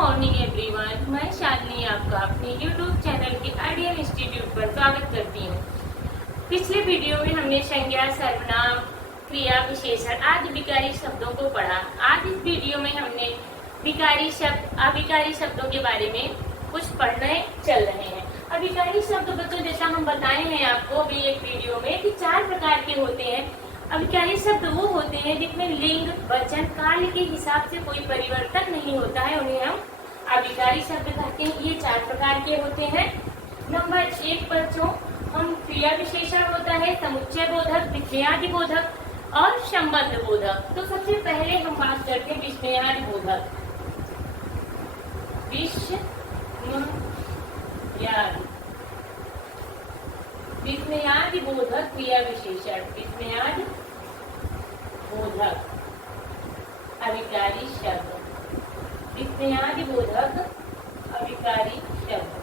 Morning everyone, मैं शालिनी आपका अपने यूट्यूब चैनल के आइडियल इंस्टीट्यूट पर स्वागत करती हूँ। पिछले वीडियो में हमने संज्ञा, सर्वनाम, क्रिया, विशेषण आदि विकारी शब्दों को पढ़ा। आज इस वीडियो में हमने विकारी शब्द, अविकारी शब्दों के बारे में कुछ पढ़ने चल रहे हैं। अविकारी शब्द बच्चों, जैसा हम बताए हैं आपको अभी एक वीडियो में कि 4 प्रकार के होते हैं। अविकारी शब्द वो होते हैं जिसमें लिंग, वचन, काल के हिसाब से कोई परिवर्तन नहीं होता है, उन्हें हम अविकारी शब्द कहते हैं। ये 4 प्रकार के होते हैं। नंबर 1 बच्चों, हम क्रिया विशेषण होता है, समुच्चय बोधक, विस्मयादि बोधक और संबंध बोधक। तो सबसे पहले हम बात करते हैं विस्मयादि बोधक। विस्मयादि बोधक क्रिया विशेषण, विस्मयादि बोधक अविकारी शब्द, विस्मयादि बोधक अविकारी शब्द।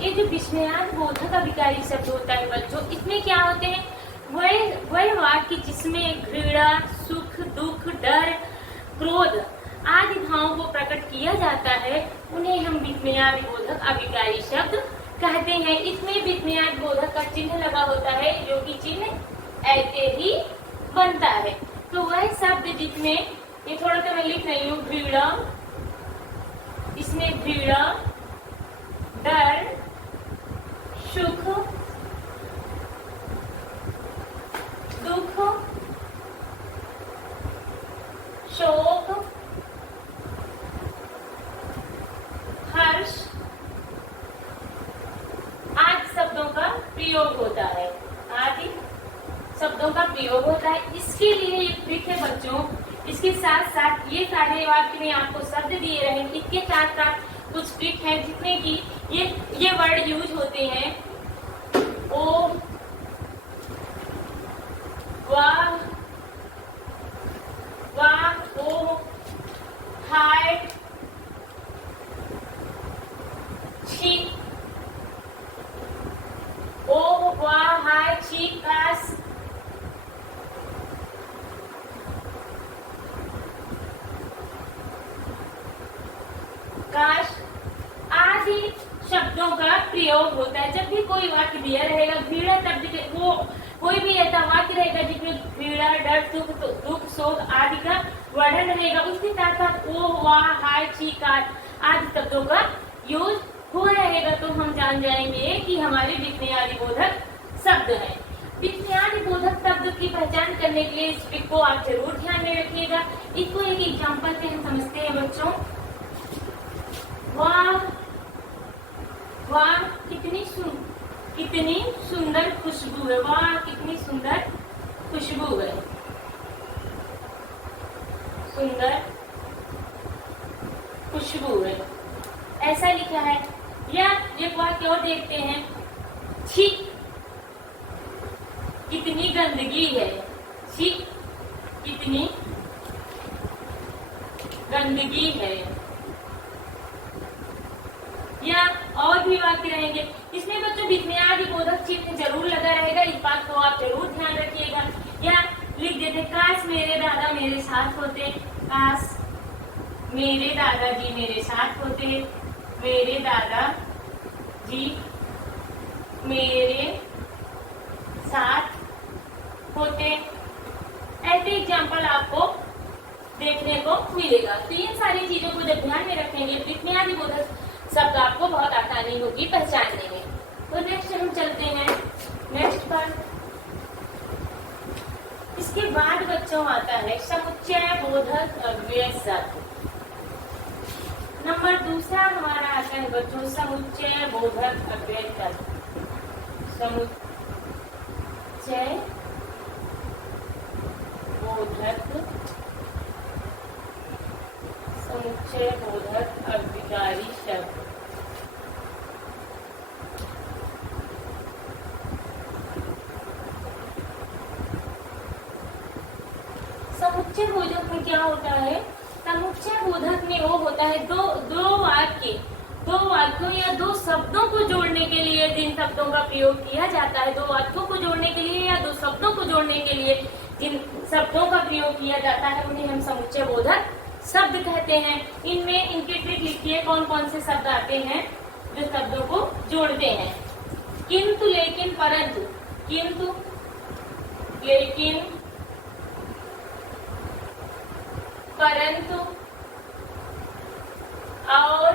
ये जो विस्मयादि बोधक अविकारी शब्द होता है बच्चों, इसमें क्या होते हैं, वह वाक्य जिसमें घृणा, सुख, दुख, डर, क्रोध आदि भावों को प्रकट किया जाता है, उन्हें हम विस्मयादि बोधक अविकारी शब्द कहते हैं। इसमें विस्मयादि बोधक का चिन्ह लगा होता है, जो कि चिन्ह ऐसे ही बनता है। तो वह शब्द जिसमें, ये थोड़ा सा मैं लिख रही हूँ, घृणा, इसमें घृणा, डर, सुख, दुख, शोक, हर्ष आदि शब्दों का प्रयोग होता है, आदि शब्दों का प्रयोग होता है। इसके लिए एक ट्रिक है बच्चों, इसके साथ साथ ये सारे वाक्य में आपको शब्द दिए रहेंगे, इसके साथ साथ कुछ ट्रिक है जिसमें कि ये वर्ड यूज होते हैं, ओ, वाह, वाह, ओ, हाय, छी, ओ, वाह, हाय, छी, काश, काश आदि शब्दों का प्रयोग होता है। जब भी कोई वाक्य दिया रहेगा, घृणा शब्द वो कोई भी ऐसा वाक्य रहेगा जिसमें घृणा, डर, सुख, दुख, शोक आदि का वर्णन रहेगा, उसके साथ साथ ओ, वाह, हाय, छी, काश आदि शब्दों का यूज हुआ रहेगा, तो हम जान जाएंगे कि हमारे विस्मयादि बोधक शब्द है। विस्मयादि बोधक शब्द की पहचान करने के लिए इस ट्रिक को आप जरूर ध्यान में रखिएगा। इसको एक एग्जाम्पल से हम समझते हैं बच्चों। वाह, वाह, कितनी सुंदर खुशबू है, वाह कितनी सुंदर खुशबू है, सुंदर खुशबू है, ऐसा लिखा है। या एक वाक्य और देखते हैं, छी, कितनी गंदगी है, छी, कितनी गंदगी है। या और भी वाक्य रहेंगे, इसमें बच्चों विस्मयादि बोधक चिन्ह जरूर लगा रहेगा, इस बात को आप जरूर ध्यान रखिएगा। या लिख देते, काश मेरे दादा मेरे साथ होते, काश मेरे दादाजी मेरे साथ होते, मेरे दादाजी मेरे साथ होते। ऐसे एग्जाम्पल आपको देखने को मिलेगा। तो इन सारी चीजों को जब ध्यान में रखेंगे, विस्मयादि बोधक शब्द आपको बहुत आसानी होगी पहचानने में। तो नेक्स्ट हम चलते हैं नेक्स्ट पर। इसके बाद बच्चों आता है समुच्चय बोधक अव्यय शब्द। नंबर 2 हमारा आता है बच्चों समुच्चय बोधक अव्यय शब्द। समुच्चय बोधक, समुच्चय बोधक अविकारी शब्द। समुच्चय बोधक में क्या होता है, समुच्चय बोधक में वो होता है दो वाक्य वाक्य, दो वाक्यों या दो शब्दों को जोड़ने के लिए जिन शब्दों का प्रयोग किया जाता है, दो वाक्यों को जोड़ने के लिए या दो शब्दों को जोड़ने के लिए जिन शब्दों का प्रयोग किया जाता है उन्हें हम समुच्चय बोधक शब्द कहते हैं। इनमें इनके ट्रिक लिखिए कौन कौन से शब्द आते हैं जो शब्दों को जोड़ते हैं। किंतु, लेकिन, परंतु। किंतु, लेकिन, परंतु, और,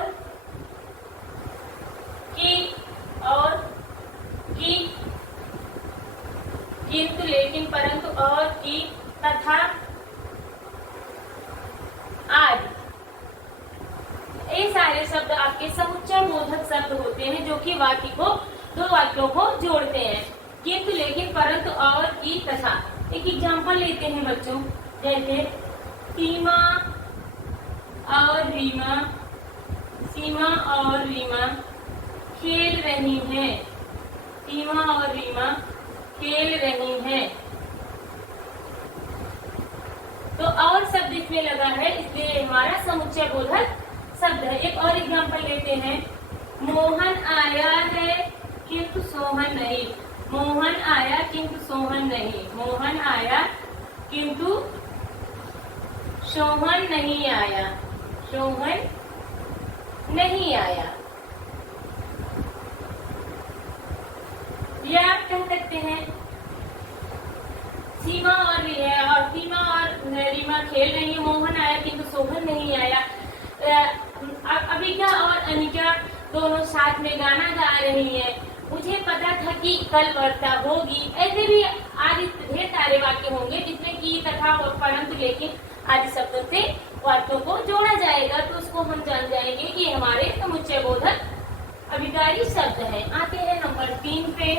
कि, और, कि। किंतु, लेकिन, परंतु, और, कि, तथा, आदि। ये सारे शब्द आपके समुच्चय बोधक शब्द होते हैं जो कि वाक्य को, दो वाक्यों को जोड़ते हैं। किंतु, लेकिन, परंतु, और, कि, तथा। एक एग्जाम्पल लेते हैं बच्चों, जैसे सीमा और रीमा, सीमा और रीमा खेल रही हैं। सीमा और रीमा खेल रही हैं। तो और शब्द इसमें लगा है इसलिए हमारा समुच्चय बोधक शब्द है। एक और एग्जाम्पल लेते हैं, मोहन आया है किंतु सोहन नहीं। मोहन आया किंतु सोहन नहीं। मोहन आया किंतु सोहन नहीं आया। सोहन नहीं आया। या आप कह सकते हैं सीमा और सीमा और रीमा खेल रही है, मोहन आया किंतु सोहन नहीं आया। अबिका और अनिका दोनों साथ में गाना गा रही हैं। मुझे पता था कि कल वर्षा होगी। ऐसे भी आदि ढेर सारे वाक्य होंगे जिसमें कि, तथा और परंतु, लेकिन आदि शब्दों से वाक्यों को जोड़ा जाएगा तो उसको हम जान जाएंगे कि हमारे समुच्चय बोधक अभिकारी शब्द है। आते हैं नंबर 3 पे।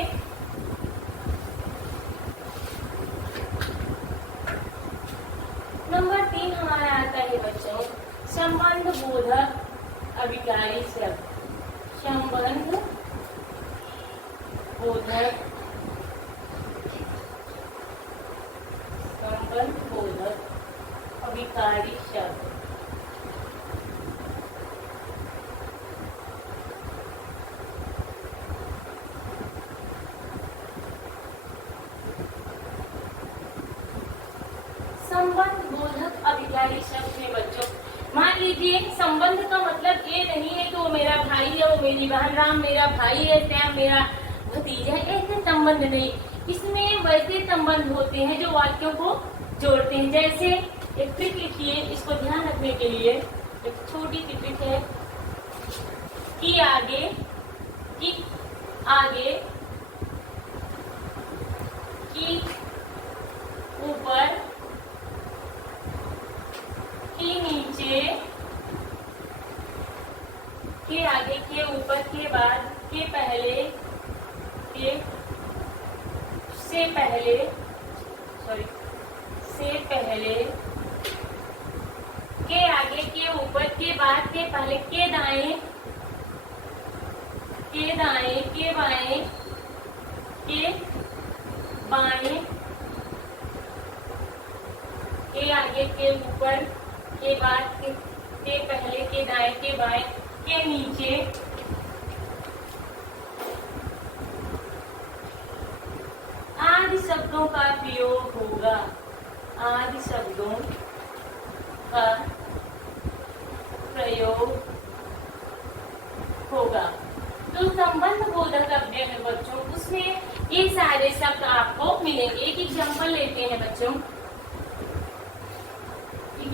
नंबर 3 हमारा आता है बच्चों संबंध बोधक अभिकारी शब्द। संबंध बोधक, संबंध बोधक अभिकारी शब्द। संबंध बोधक अभिकारी शब्द में बच्चों मान लीजिए संबंध का मतलब ये नहीं है कि वो मेरा भाई है, वो मेरी बहन, राम मेरा भाई है, श्याम मेरा भतीजा है, ऐसे संबंध नहीं। इसमें वैसे संबंध होते हैं जो वाक्यों को जोड़ते हैं। जैसे एक ट्रिक लिखिए, इसको ध्यान रखने के लिए एक छोटी सी ट्रिक है कि आगे, कि आगे, कि ऊपर, के नीचे, के आगे, के ऊपर, के बाद, के पहले, के से पहले, सॉरी से पहले, के आगे, के ऊपर, के बाद, के पहले, के दाएं, के दाएं, के बाएं, के बाएं, के आगे, के ऊपर, के बाद, के पहले, के दाएं, के बाएं, के नीचे, आदि शब्दों का प्रयोग होगा। आदि शब्दों का प्रयोग होगा। तो संबंध बोधक अव्यय है बच्चों, उसमें ये सारे शब्द आपको मिलेंगे। एक एग्जाम्पल लेते हैं बच्चों,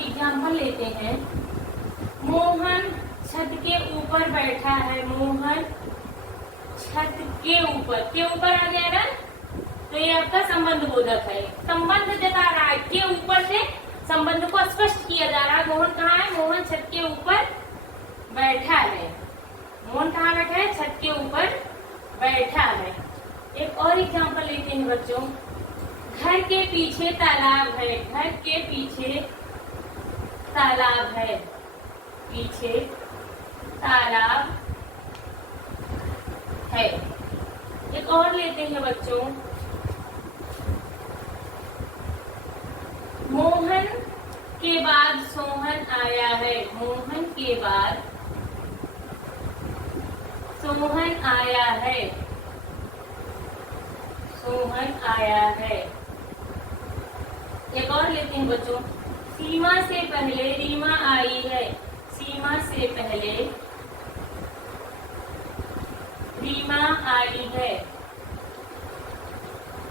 एग्जाम्पल लेते हैं। मोहन छत के ऊपर बैठा है। मोहन छत के ऊपर आ गया ना, तो ये आपका संबंध बोधक है। संबंध जता रहा है, के ऊपर से संबंध को स्पष्ट किया जा रहा है। मोहन कहाँ है? मोहन छत के ऊपर बैठा है। मोहन कहाँ बैठा है? छत के ऊपर बैठा है। एक और एग्जाम्पल लेते हैं बच्चों। घर के पीछे तालाब है। घर के पीछे तालाब है। पीछे तालाब है। एक और लेते हैं बच्चों। मोहन के बाद सोहन आया है। मोहन के बाद सोहन आया है, सोहन आया है। एक और लेते हैं बच्चों, सीमा से पहले रीमा आई है, सीमा से पहले रीमा आई है,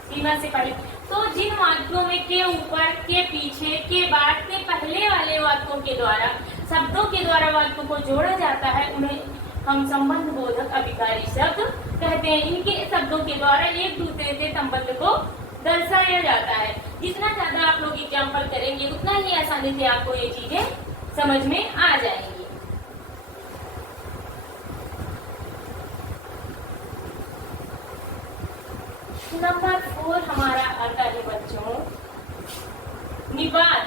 सीमा से पहले। तो जिन वाक्यों में के ऊपर, के पीछे, के बाद, के पहले वाले वाक्यों के द्वारा, शब्दों के द्वारा वाक्यों को जोड़ा जाता है, उन्हें हम संबंध बोधक अभिकारी शब्द कहते हैं। इनके शब्दों के द्वारा एक दूसरे से संबंध को दर्शाया जाता है। जितना ज्यादा आप लोग एग्जाम्पल करेंगे उतना ही आसानी से आपको ये चीजें समझ में आ जाएंगी। नंबर 4 हमारा आता है बच्चों निपात।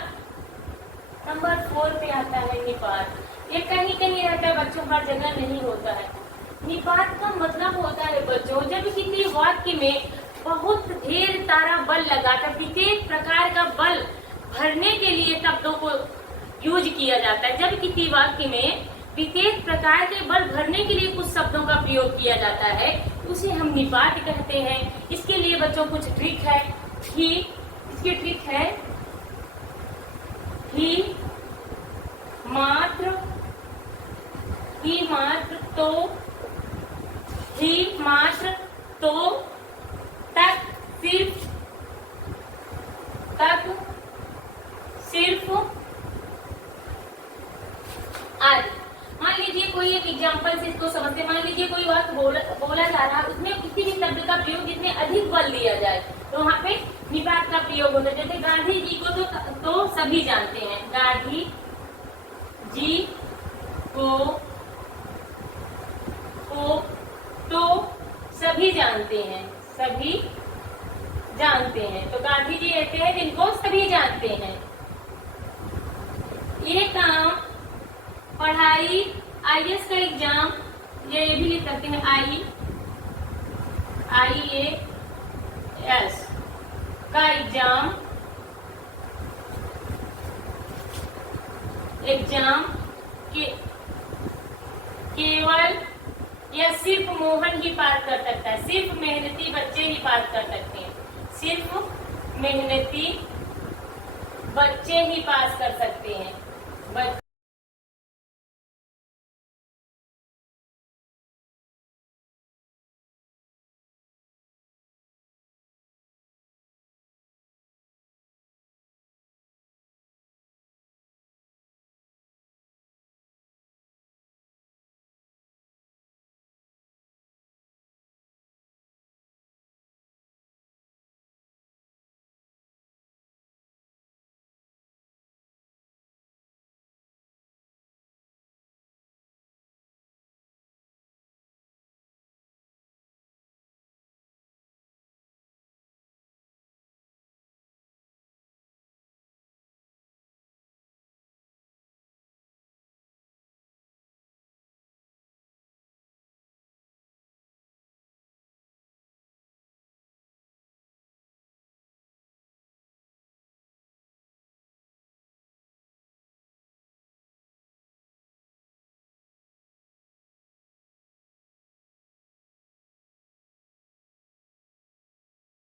नंबर 4 पे आता है निपात। ये कहीं कहीं रहता है बच्चों, हर जगह नहीं होता है। निपात का मतलब होता है बच्चों, जब किसी वाक्य में बहुत ढेर सारा बल लगाकर विशेष प्रकार का बल भरने के लिए शब्दों को यूज किया जाता है। जब किसी वाक्य में विशेष प्रकार के बल भरने के लिए कुछ शब्दों का प्रयोग किया जाता है, उसे हम निपात कहते हैं। इसके लिए बच्चों कुछ ट्रिक है। इसकी ट्रिक है ही मात्र, तो, ही मात्र, तो, तक, सिर्फ, तक, सिर्फ आदि। मान लीजिए कोई एक एग्जाम्पल से इसको समझते, मान लीजिए कोई बात बोला जा रहा है, उसमें किसी भी शब्द का प्रयोग जिसमें अधिक बल दिया जाए तो वहाँ पे निपात का प्रयोग होता है। जैसे गांधी जी को तो सभी जानते हैं, गांधी जी को तो सभी जानते हैं, सभी जानते हैं। तो गांधी जी ऐसे हैं जिनको सभी जानते हैं। ये काम पढ़ाई, IAS का एग्जाम, ये भी लिख सकते हैं IAS का एग्जाम केवल या सिर्फ मोहन ही पास कर सकता है। सिर्फ मेहनती बच्चे ही पास कर सकते हैं, सिर्फ मेहनती बच्चे ही पास कर सकते हैं।